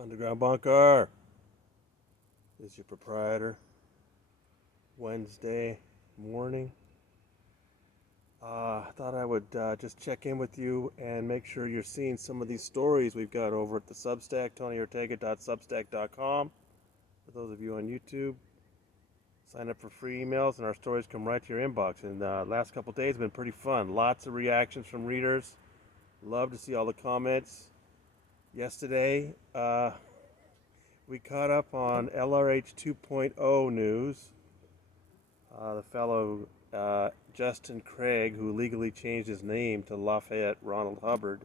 Underground Bunker. This is your proprietor. Wednesday morning. I thought I would just check in with you and make sure you're seeing some of these stories we've got over at the Substack, TonyOrtega.substack.com. For those of you on YouTube, sign up for free emails and our stories come right to your inbox. And the last couple days have been pretty fun. Lots of reactions from readers. Love to see all the comments. Yesterday, we caught up on LRH 2.0 news. The fellow Justin Craig, who legally changed his name to Lafayette Ronald Hubbard,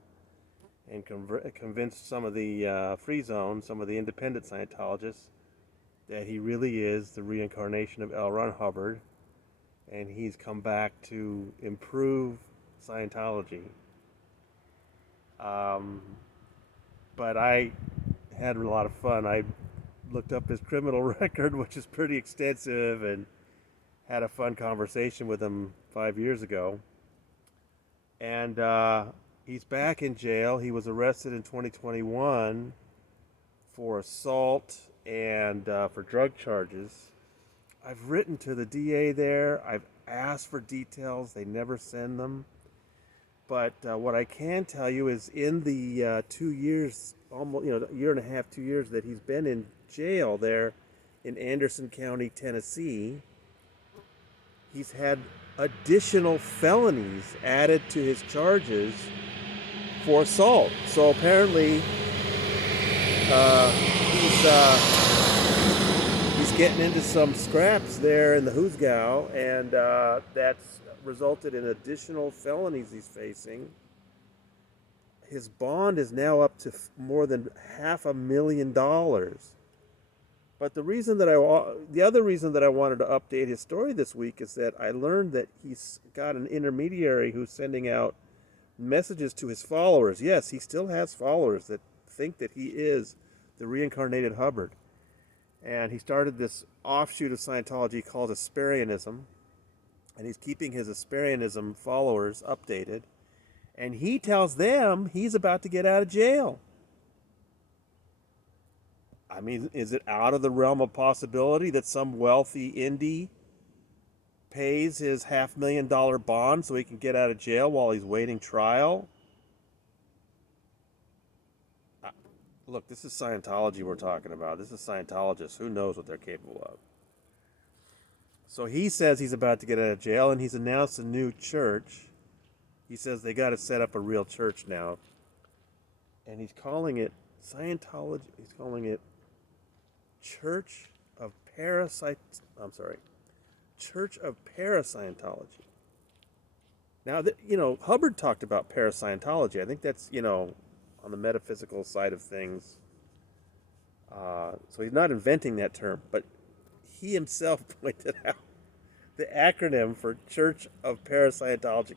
and convinced some of the Free Zone, some of the independent Scientologists, that he really is the reincarnation of L. Ron Hubbard, and he's come back to improve Scientology. But I had a lot of fun. I looked up his criminal record, which is pretty extensive, and had a fun conversation with him 5 years ago. And he's back in jail. He was arrested in 2021 for assault and for drug charges. I've written to the DA there. I've asked for details. They never send them. But what I can tell you is in the 2 years, almost, a year and a half, 2 years that he's been in jail there in Anderson County, Tennessee, he's had additional felonies added to his charges for assault. So apparently he's getting into some scraps there in the Hoosgow, and that's resulted in additional felonies he's facing. His bond is now up to more than $500,000. But the other reason that I wanted to update his story this week is that I learned that he's got an intermediary who's sending out messages to his followers. Yes, he still has followers that think that he is the reincarnated Hubbard. And he started this offshoot of Scientology called Asperianism. And he's keeping his Asperianism followers updated. And he tells them he's about to get out of jail. I mean, is it out of the realm of possibility that some wealthy indie pays his $500,000 bond so he can get out of jail while he's waiting trial? Look, this is Scientology we're talking about. This is Scientologists. Who knows what they're capable of? So he says he's about to get out of jail, and he's announced a new church. He says they got to set up a real church now. And he's calling it Scientology. He's calling it Church of Church of Parascientology. Now, Hubbard talked about Parascientology. I think that's, on the metaphysical side of things. So he's not inventing that term, but he himself pointed out the acronym for Church of Parascientology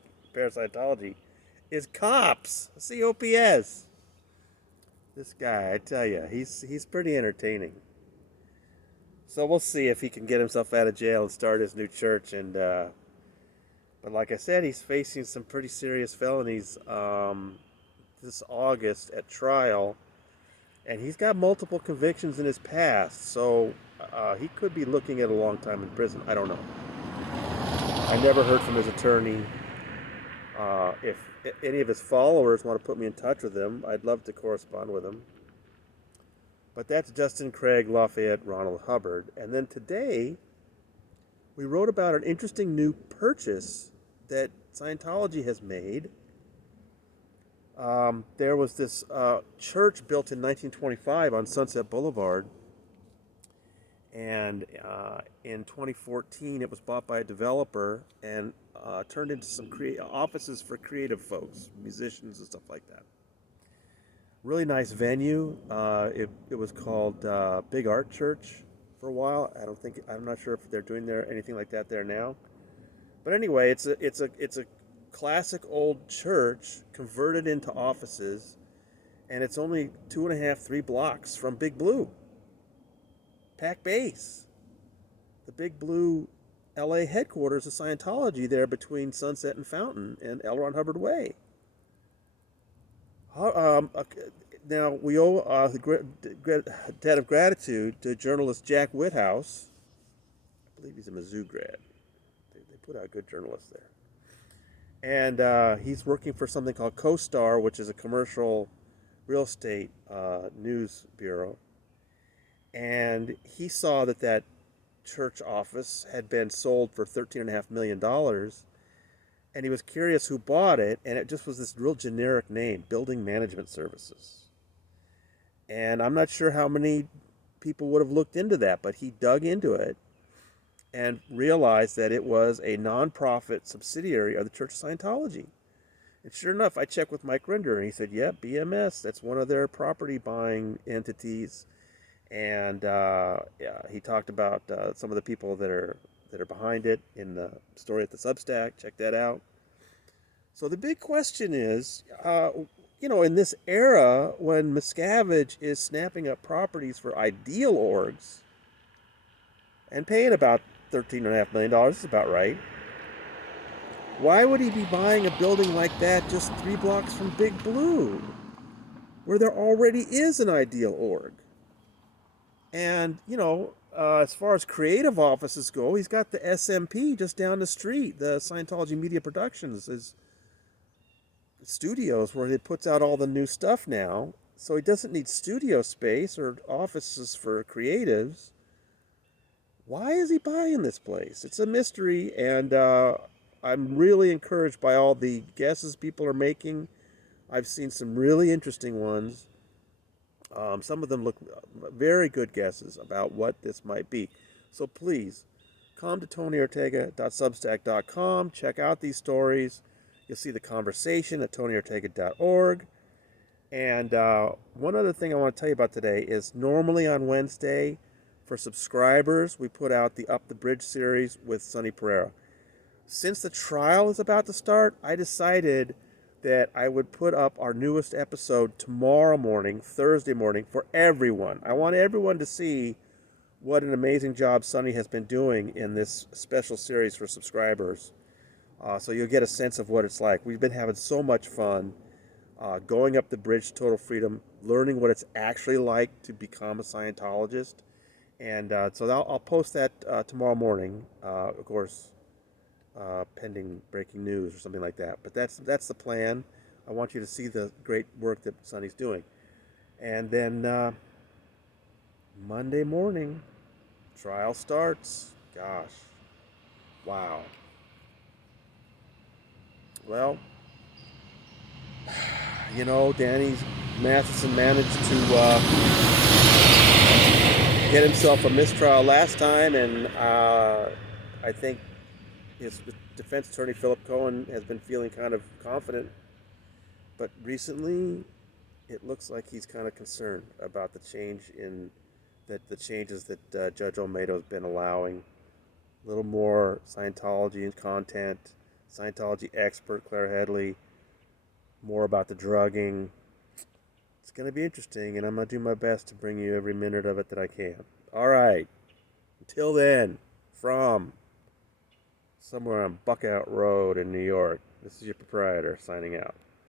is COPS, C-O-P-S. This guy, I tell you, he's pretty entertaining. So we'll see if he can get himself out of jail and start his new church. And but like I said, he's facing some pretty serious felonies this August at trial, and he's got multiple convictions in his past. So he could be looking at a long time in prison. I don't know. I never heard from his attorney. If any of his followers want to put me in touch with him, I'd love to correspond with him. But that's Justin Craig, Lafayette, Ronald Hubbard. And then today, we wrote about an interesting new purchase that Scientology has made. There was this church built in 1925 on Sunset Boulevard. And in 2014, it was bought by a developer and turned into some offices for creative folks, musicians and stuff like that. Really nice venue. It was called Big Art Church for a while. I'm not sure if they're doing anything like that there now. But anyway, it's a classic old church converted into offices, and it's only 2.5-3 blocks from Big Blue. Pac Base, the Big Blue LA headquarters of Scientology there between Sunset and Fountain and L. Ron Hubbard Way. Now, we owe debt of gratitude to journalist Jack Whithouse. I believe he's a Mizzou grad. They put out good journalists there. And he's working for something called CoStar, which is a commercial real estate news bureau. And he saw that church office had been sold for $13.5 million. And he was curious who bought it. And it just was this real generic name, Building Management Services. And I'm not sure how many people would have looked into that, but he dug into it and realized that it was a nonprofit subsidiary of the Church of Scientology. And sure enough, I checked with Mike Rinder, and he said, "Yeah, BMS, that's one of their property buying entities." And yeah, he talked about some of the people that are behind it in the story at the Substack. Check that out. So the big question is, in this era when Miscavige is snapping up properties for ideal orgs and paying about $13.5 million, is about right. Why would he be buying a building like that just 3 blocks from Big Blue, where there already is an ideal org? And, as far as creative offices go, he's got the SMP just down the street, the Scientology Media Productions, his studios where he puts out all the new stuff now. So he doesn't need studio space or offices for creatives. Why is he buying this place? It's a mystery, and I'm really encouraged by all the guesses people are making. I've seen some really interesting ones. Some of them look very good guesses about what this might be. So please, come to TonyOrtega.substack.com. Check out these stories. You'll see the conversation at TonyOrtega.org. And one other thing I want to tell you about today is normally on Wednesday, for subscribers, we put out the Up the Bridge series with Sonny Pereira. Since the trial is about to start, I decided that I would put up our newest episode tomorrow morning, Thursday morning, for everyone. I want everyone to see what an amazing job Sonny has been doing in this special series for subscribers. So you'll get a sense of what it's like. We've been having so much fun going up the bridge to total freedom, learning what it's actually like to become a Scientologist. And so I'll post that tomorrow morning, of course, pending breaking news or something like that. But that's the plan. I want you to see the great work that Sonny's doing. And then Monday morning, trial starts. Gosh. Wow. Well, Danny Matheson managed to get himself a mistrial last time, and I think his defense attorney, Philip Cohen, has been feeling kind of confident. But recently, it looks like he's kind of concerned about the changes that Judge Olmedo has been allowing. A little more Scientology and content, Scientology expert Claire Headley, more about the drugging. It's going to be interesting, and I'm going to do my best to bring you every minute of it that I can. All right. Until then, from somewhere on Buckout Road in New York, this is your proprietor signing out.